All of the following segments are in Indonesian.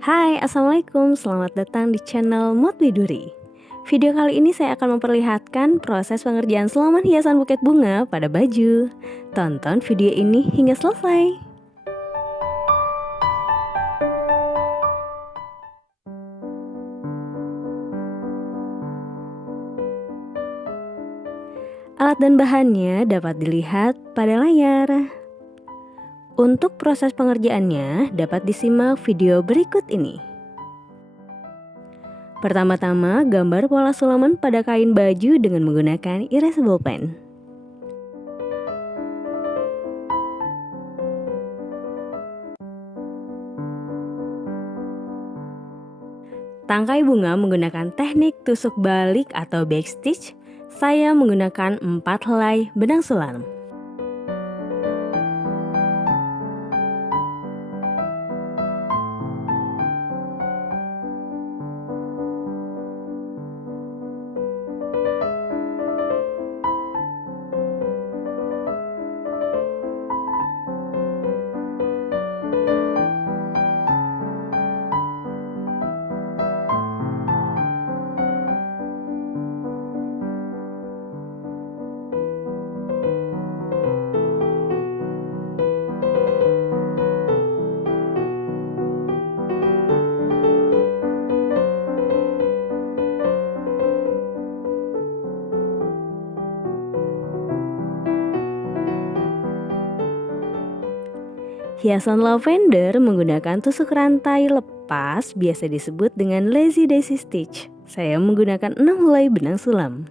Hai, Assalamualaikum. Selamat datang di channel Mod Widuri. Video kali ini saya akan memperlihatkan proses pengerjaan sulaman hiasan buket bunga pada baju. Tonton video ini hingga selesai. Alat dan bahannya dapat dilihat pada layar. Untuk proses pengerjaannya dapat disimak video berikut ini. Pertama-tama, gambar pola sulaman pada kain baju dengan menggunakan erasable pen. Tangkai bunga menggunakan teknik tusuk balik atau backstitch. Saya menggunakan 4 helai benang sulam. Hiasan lavender menggunakan tusuk rantai lepas, biasa disebut dengan lazy daisy stitch. Saya menggunakan 6 helai benang sulam.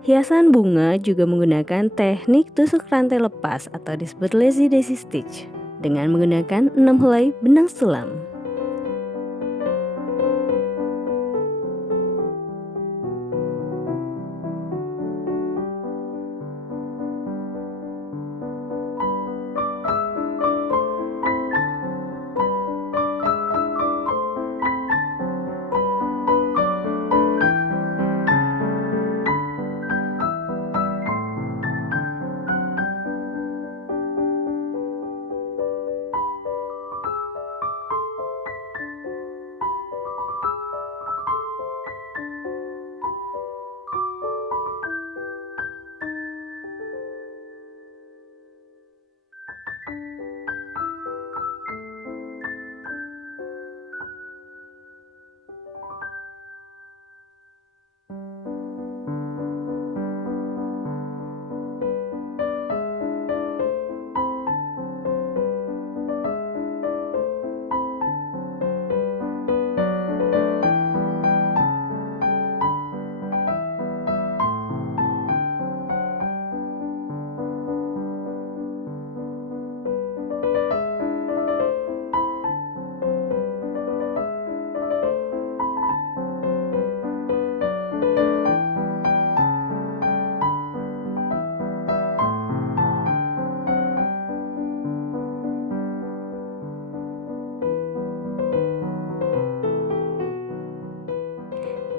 Hiasan bunga juga menggunakan teknik tusuk rantai lepas atau disebut lazy daisy stitch dengan menggunakan 6 helai benang sulam.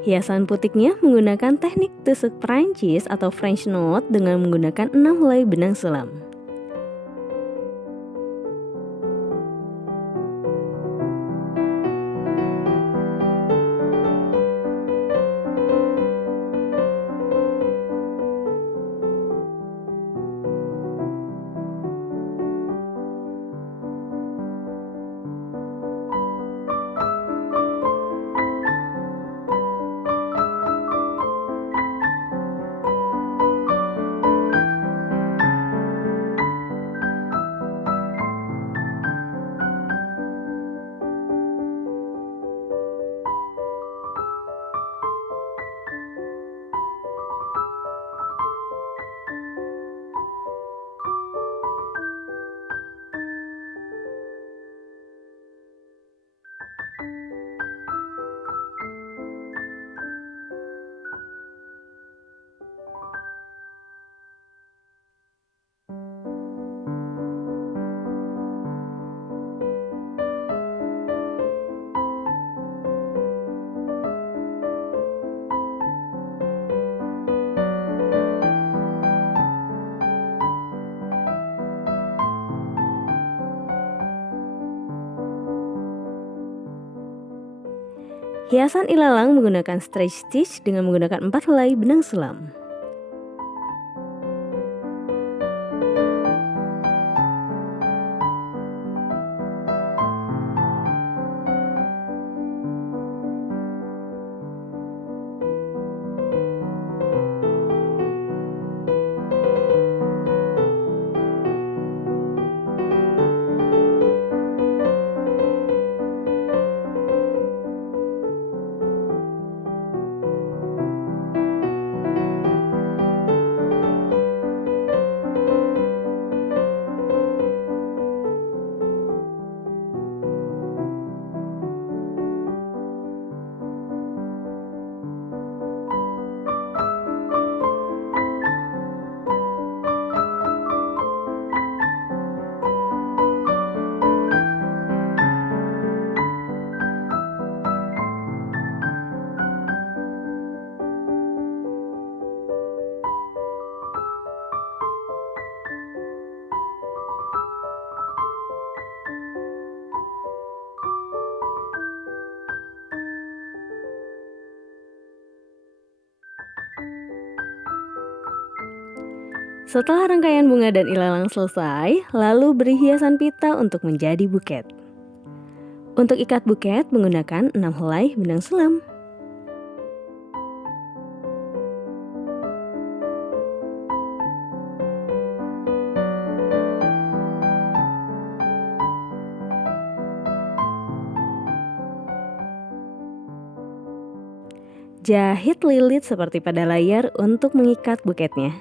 Hiasan putiknya menggunakan teknik tusuk Prancis atau French knot dengan menggunakan 6 helai benang sulam. Hiasan ilalang menggunakan stretch stitch dengan menggunakan 4 helai benang sulam. Setelah rangkaian bunga dan ilalang selesai, lalu beri hiasan pita untuk menjadi buket. Untuk ikat buket menggunakan 6 helai benang sulam. Jahit lilit seperti pada layar untuk mengikat buketnya.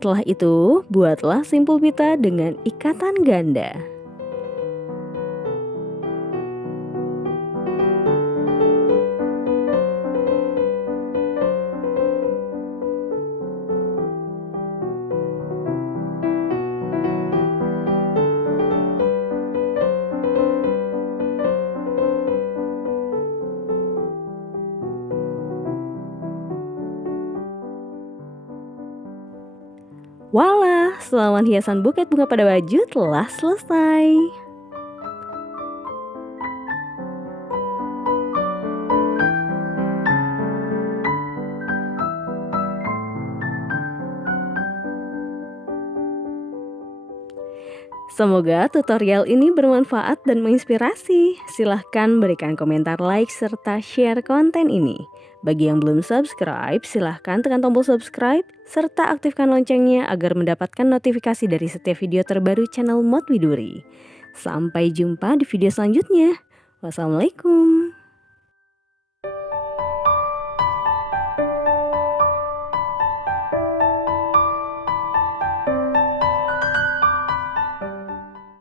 Setelah itu, buatlah simpul pita dengan ikatan ganda. Walah, selawan hiasan buket bunga pada baju telah selesai. Semoga tutorial ini bermanfaat dan menginspirasi. Silahkan berikan komentar like serta share konten ini. Bagi yang belum subscribe, silahkan tekan tombol subscribe serta aktifkan loncengnya agar mendapatkan notifikasi dari setiap video terbaru channel Mod Widuri. Sampai jumpa di video selanjutnya. Wassalamualaikum.